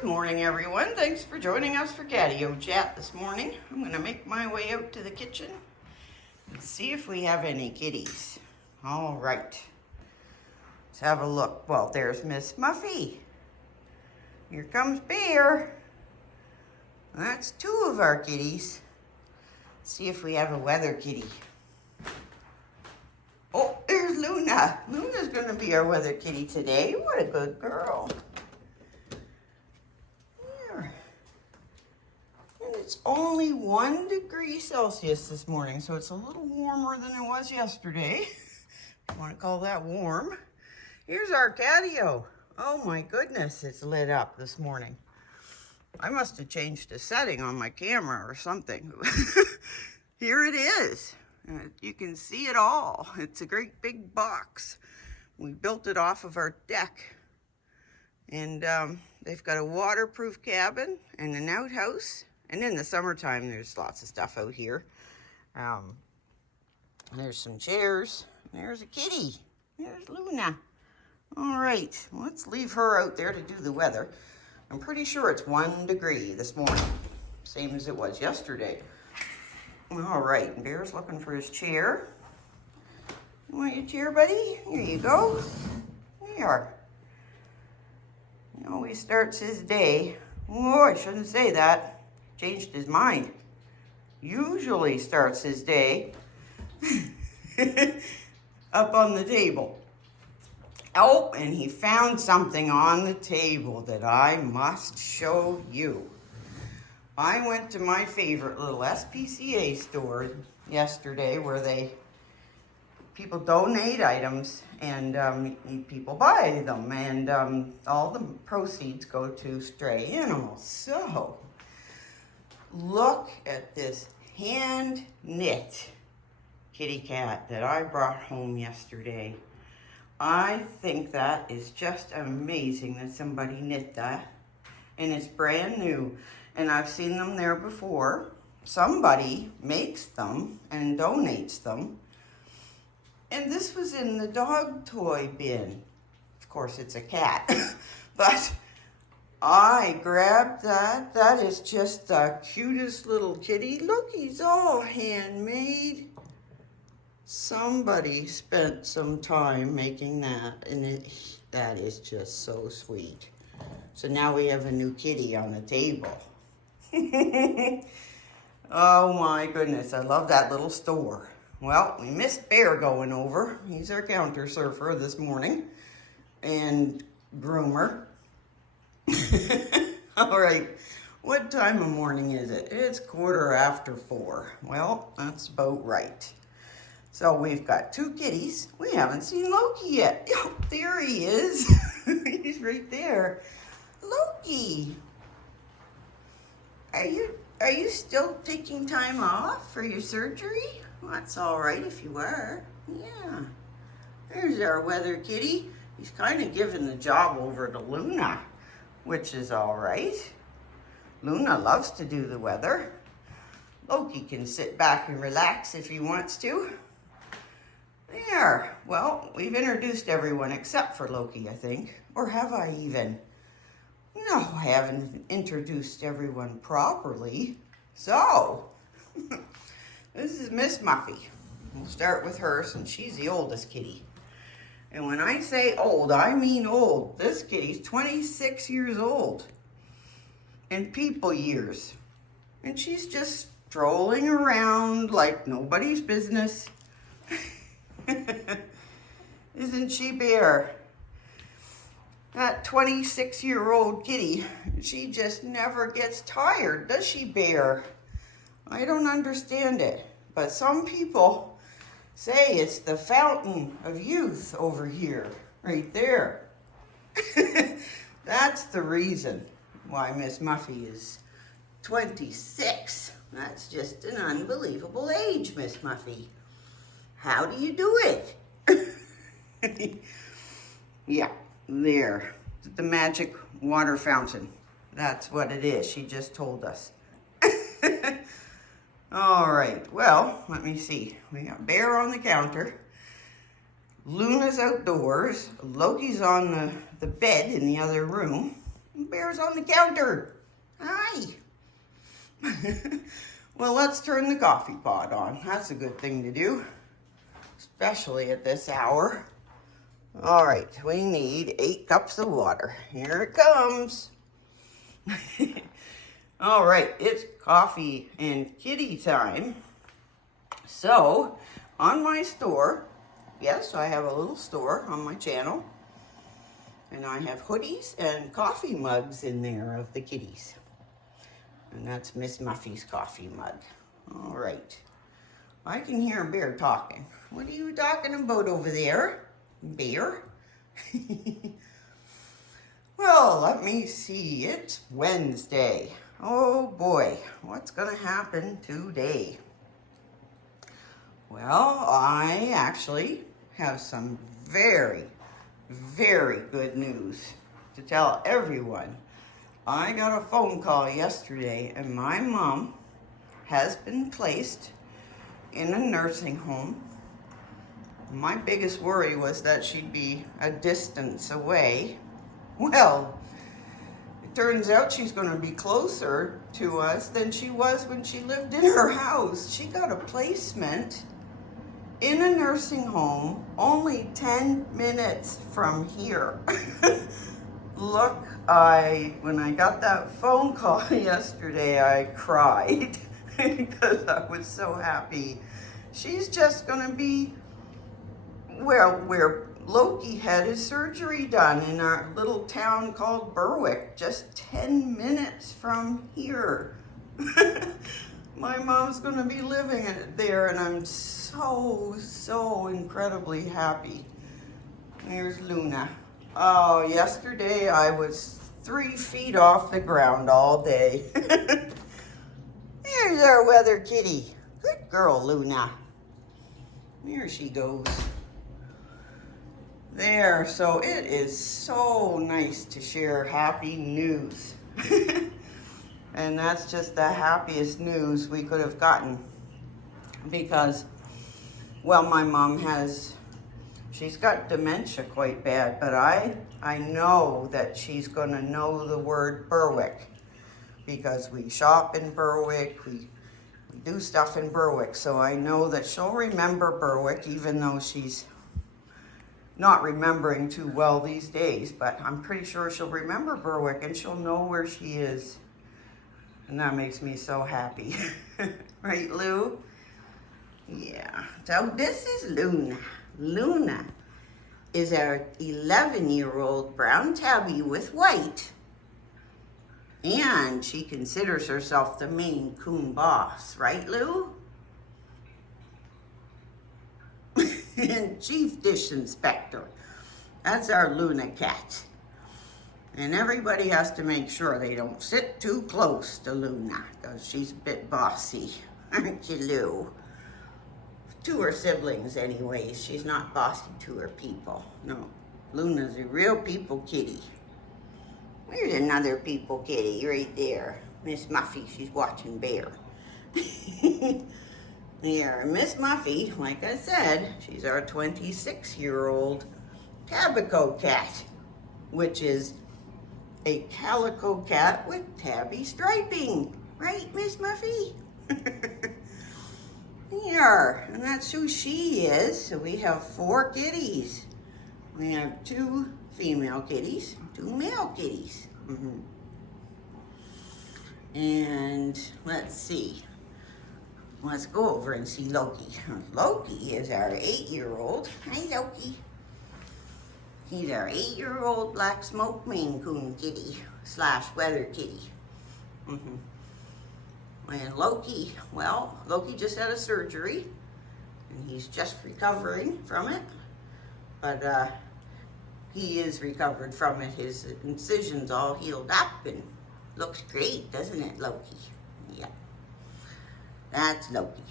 Good morning, everyone. Thanks for joining us for Catio Chat this morning. I'm going to make my way out to the kitchen and see if we have any kitties. All right. Let's have a look. Well, there's Miss Muffy. Here comes Bear. That's two of our kitties. Let's see if we have a weather kitty. Oh, there's Luna. Luna's going to be our weather kitty today. What a good girl. It's only 1 degree Celsius this morning, so it's a little warmer than it was yesterday. If you want to call that warm. Here's our Catio. Oh my goodness, it's lit up this morning. I must have changed the setting on my camera or something. Here it is. You can see it all. It's a great big box. We built it off of our deck. And they've got a waterproof cabin and an outhouse. And in the summertime, there's lots of stuff out here. There's some chairs. There's a kitty. There's Luna. All right, let's leave her out there to do the weather. I'm pretty sure it's 1 degree this morning, same as it was yesterday. All right, Bear's looking for his chair. You want your chair, buddy? Here you go. There. He always starts his day. Oh, I shouldn't say that. Changed his mind. Usually starts his day up on the table. Oh, and he found something on the table that I must show you. I went to my favorite little SPCA store yesterday where people donate items and people buy them, and all the proceeds go to stray animals. So look at this hand knit kitty cat that I brought home yesterday. I think that is just amazing that somebody knit that, and it's brand new, and I've seen them there before. Somebody makes them and donates them, and this was in the dog toy bin. Of course, it's a cat, but I grabbed that. That is just the cutest little kitty. Look, he's all handmade. Somebody spent some time making that, and that is just so sweet. So now we have a new kitty on the table. Oh my goodness, I love that little store. Well, we missed Bear going over. He's our counter surfer this morning and groomer. All right, what time of morning is it? It's 4:15. Well, that's about right. So we've got two kitties. We haven't seen Loki yet. Oh, there he is. He's right there. Loki, are you still taking time off for your surgery? Well, that's all right if you are. Yeah. There's our weather kitty. He's kind of giving the job over to Luna, which is all right. Luna loves to do the weather. Loki can sit back and relax if he wants to. There. Well, we've introduced everyone except for Loki, I think. Or have I even? No, I haven't introduced everyone properly. So, this is Miss Muffy. We'll start with her since she's the oldest kitty. And when I say old, I mean old. This kitty's 26 years old. In people years. And she's just strolling around like nobody's business. Isn't she, Bear? That 26-year-old kitty, she just never gets tired, does she, Bear? I don't understand it. But some people say it's the fountain of youth over here, right there. That's the reason why Miss Muffy is 26. That's just an unbelievable age, Miss Muffy. How do you do it? Yeah, there. The magic water fountain. That's what it is. She just told us. All right, well, let me see. We got Bear on the counter. Luna's outdoors. Loki's on the bed in the other room. Bear's on the counter. Hi. Well, let's turn the coffee pot on. That's a good thing to do, especially at this hour. All right, we need 8 cups of water. Here it comes. All right, it's coffee and kitty time. So, on my store, yes, I have a little store on my channel, and I have hoodies and coffee mugs in there of the kitties. And that's Miss Muffy's coffee mug. All right. I can hear Bear talking. What are you talking about over there, Bear? Well, let me see. It's Wednesday. Oh boy, what's gonna happen today? Well, I actually have some very, very good news to tell everyone. I got a phone call yesterday, and my mom has been placed in a nursing home. My biggest worry was that she'd be a distance away. Well, it turns out she's going to be closer to us than she was when she lived in her house. She got a placement in a nursing home only 10 minutes from here. Look, when I got that phone call yesterday, I cried because I was so happy. She's just gonna be, well, where Loki had his surgery done in our little town called Berwick, just 10 minutes from here. My mom's gonna be living there, and I'm so incredibly happy. There's Luna. Oh, yesterday I was 3 feet off the ground all day. There's our weather kitty. Good girl, Luna. There she goes. There, so it is so nice to share happy news. And that's just the happiest news we could have gotten. Because, well, my mom she's got dementia quite bad, but I know that she's gonna know the word Berwick, because we shop in Berwick, we do stuff in Berwick, so I know that she'll remember Berwick, even though she's not remembering too well these days, but I'm pretty sure she'll remember Berwick and she'll know where she is. And that makes me so happy. Right, Lou? Yeah. So this is Luna. Luna is our 11-year-old brown tabby with white. And she considers herself the mainecoon boss. Right, Lou? And Chief Dish Inspector. That's our Luna cat. And everybody has to make sure they don't sit too close to Luna, because she's a bit bossy. Aren't you, Lou? To her siblings anyways. She's not bossy to her people. No. Luna's a real people kitty. There's another people kitty right there. Miss Muffy, she's watching Bear. There, Miss Muffy, like I said, she's our 26-year-old Tabico cat, which is a calico cat with tabby striping. Right, Miss Muffy? Here, and that's who she is. So we have 4 kitties. We have 2 female kitties, 2 male kitties. And let's see. Let's go over and see Loki. Loki is our 8-year-old. Hi, Loki. He's our 8-year-old black smoke mainecoon kitty / weather kitty. And Loki, well, Loki just had a surgery, and he's just recovering from it. But he is recovered from it. His incision's all healed up and looks great, doesn't it, Loki? Yeah. That's Loki.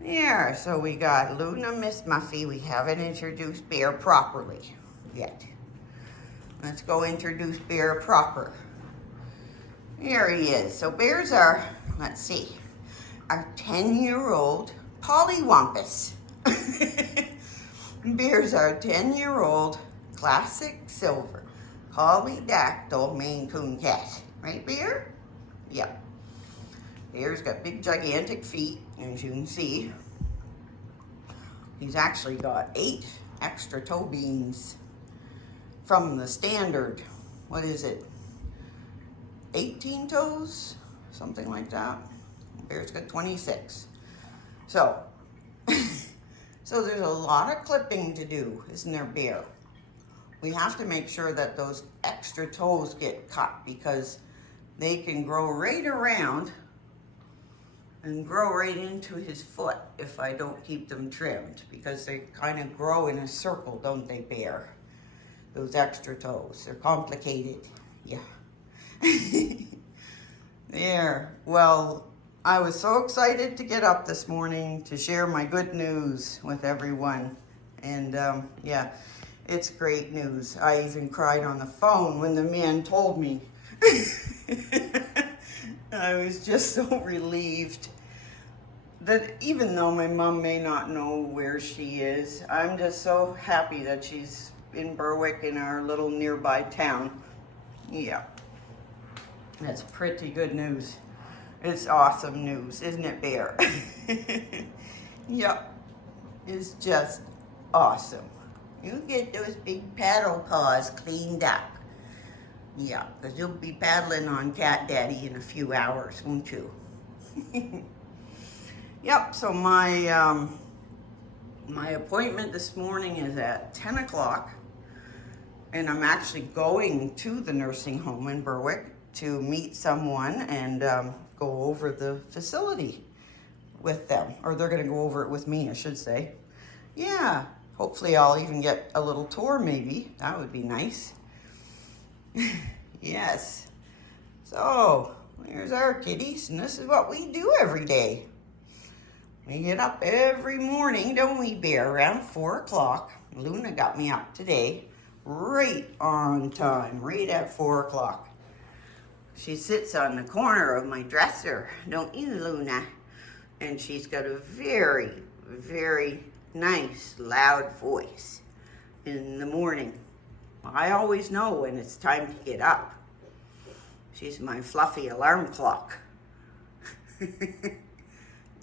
There, so we got Luna, Miss Muffy. We haven't introduced Bear properly yet. Let's go introduce Bear proper. There he is. So Bear's our, let's see, our 10-year-old pollywampus. Bear's our 10-year-old classic silver. polydactyl Maine Coon cat. Right, Bear? Yeah. Bear's got big gigantic feet, as you can see. He's actually got 8 extra toe beans from the standard, what is it, 18 toes? Something like that. Bear's got 26. So, so there's a lot of clipping to do, isn't there, Bear? We have to make sure that those extra toes get cut because they can grow right around and grow right into his foot if I don't keep them trimmed, because they kind of grow in a circle, don't they, Bear? Those extra toes, they're complicated, yeah. There, well, I was so excited to get up this morning to share my good news with everyone. And yeah, it's great news. I even cried on the phone when the man told me. I was just so relieved that even though my mom may not know where she is, I'm just so happy that she's in Berwick in our little nearby town. Yeah, that's pretty good news. It's awesome news, isn't it, Bear? Yep, it's just awesome. You get those big paddle paws cleaned up. Yeah, because you'll be paddling on Cat Daddy in a few hours, won't you? Yep, so my appointment this morning is at 10 o'clock, and I'm actually going to the nursing home in Berwick to meet someone and go over the facility with them, or they're going to go over it with me, I should say. Yeah, hopefully I'll even get a little tour maybe. That would be nice. Yes. So, here's our kitties, and this is what we do every day. We get up every morning, don't we, Bear, around 4 o'clock. Luna got me up today, right on time, right at 4 o'clock. She sits on the corner of my dresser, don't you, Luna? And she's got a very, very nice, loud voice in the morning. I always know when it's time to get up. She's my fluffy alarm clock.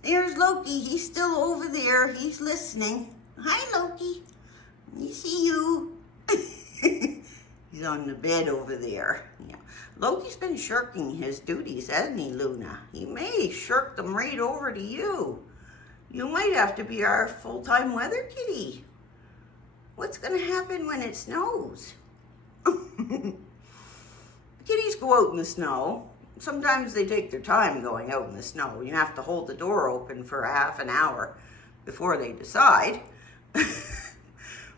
There's Loki. He's still over there. He's listening. Hi, Loki. We see you. He's on the bed over there. Yeah. Loki's been shirking his duties, hasn't he, Luna? He may shirk them right over to you. You might have to be our full-time weather kitty. What's going to happen when it snows? Kitties go out in the snow. Sometimes they take their time going out in the snow. You have to hold the door open for a half an hour before they decide.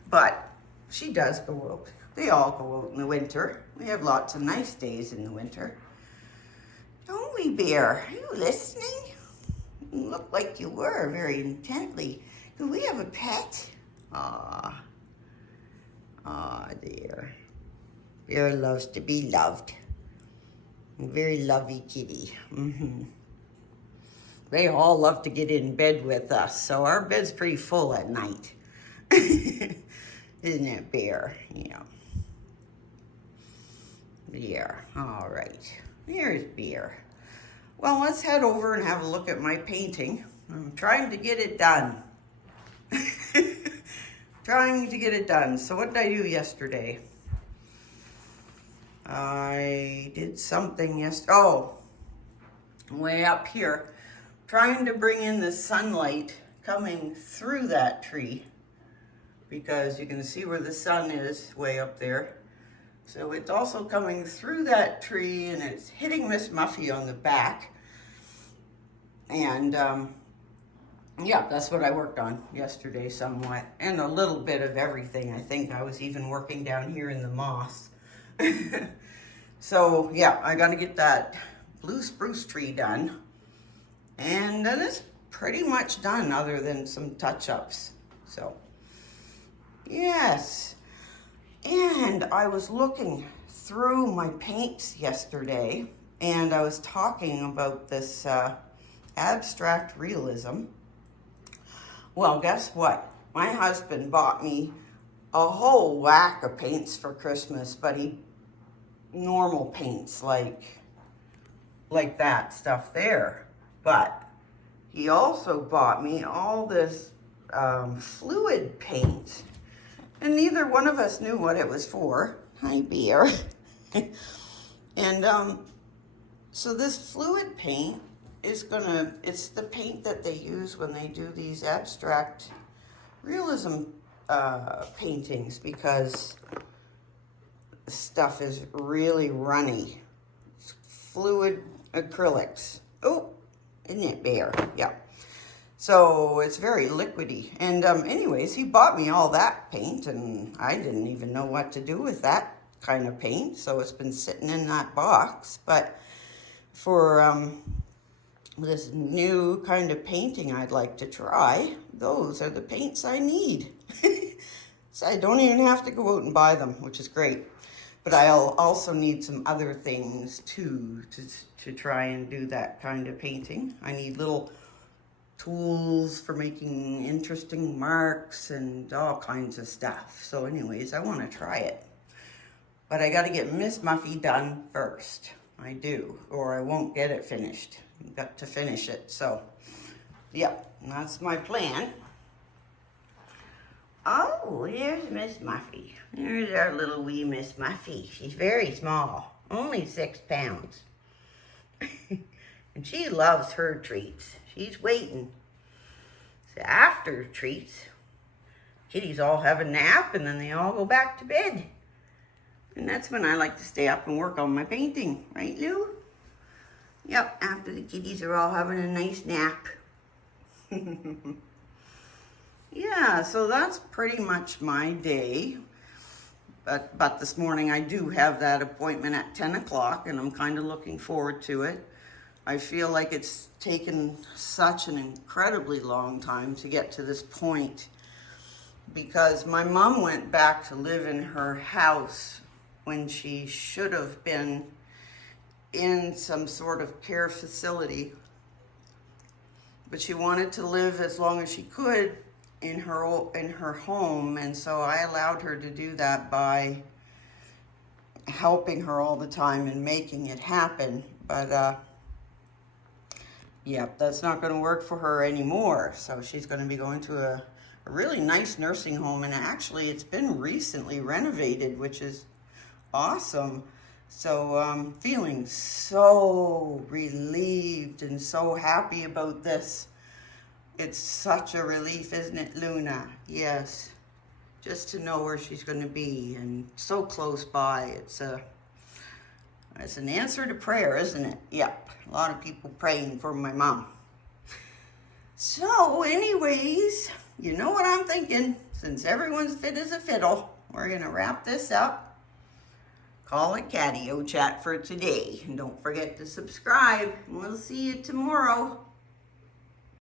But she does go out. They all go out in the winter. We have lots of nice days in the winter. Don't we, Bear? Are you listening? You look like you were very intently. Do we have a pet? Aw. Aw, dear. Bear loves to be loved. A very lovey kitty. They all love to get in bed with us, so our bed's pretty full at night. Isn't it, Bear? Yeah. Bear. All right. Here's Bear. Well, let's head over and have a look at my painting. I'm trying to get it done. Trying to get it done. So what did I do yesterday? I did something yesterday. Oh, way up here. Trying to bring in the sunlight coming through that tree, because you can see where the sun is way up there. So it's also coming through that tree, and it's hitting Miss Muffy on the back. And yeah, that's what I worked on yesterday somewhat. And a little bit of everything. I think I was even working down here in the moss. So yeah, I gotta get that blue spruce tree done. And then it's pretty much done other than some touch-ups. So, yes. And I was looking through my paints yesterday, and I was talking about this abstract realism. Well, guess what? My husband bought me a whole whack of paints for Christmas, but he normal paints like that stuff there. But he also bought me all this fluid paint. And neither one of us knew what it was for. Hi, Bear. And so this fluid paint is it's the paint that they use when they do these abstract realism paintings, because the stuff is really runny. It's fluid acrylics. Oh, isn't it, Bear? Yeah. So it's very liquidy. And anyways, he bought me all that paint, and I didn't even know what to do with that kind of paint. So it's been sitting in that box. But for this new kind of painting I'd like to try, those are the paints I need. So I don't even have to go out and buy them, which is great. But I'll also need some other things too to try and do that kind of painting. I need little tools for making interesting marks and all kinds of stuff. So anyways, I want to try it. But I got to get Miss Muffy done first. I do, or I won't get it finished. I've got to finish it. So, yep, that's my plan. Oh, here's Miss Muffy. There's our little wee Miss Muffy. She's very small, only 6 pounds. And she loves her treats. She's waiting. So after treats, kitties all have a nap and then they all go back to bed. And that's when I like to stay up and work on my painting. Right, Lou? Yep, after the kitties are all having a nice nap. Yeah, so that's pretty much my day. But this morning I do have that appointment at 10 o'clock and I'm kind of looking forward to it. I feel like it's taken such an incredibly long time to get to this point, because my mom went back to live in her house when she should have been in some sort of care facility. But she wanted to live as long as she could in her home, and so I allowed her to do that by helping her all the time and making it happen. But yeah, that's not going to work for her anymore. So she's going to be going to a really nice nursing home, and actually it's been recently renovated, which is awesome. So I'm feeling so relieved and so happy about this. It's such a relief, isn't it, Luna? Yes. Just to know where she's going to be and so close by. It's an answer to prayer, isn't it? Yep. A lot of people praying for my mom. So anyways, you know what I'm thinking. Since everyone's fit as a fiddle, we're going to wrap this up. Call it Catio Chat for today. And don't forget to subscribe. We'll see you tomorrow.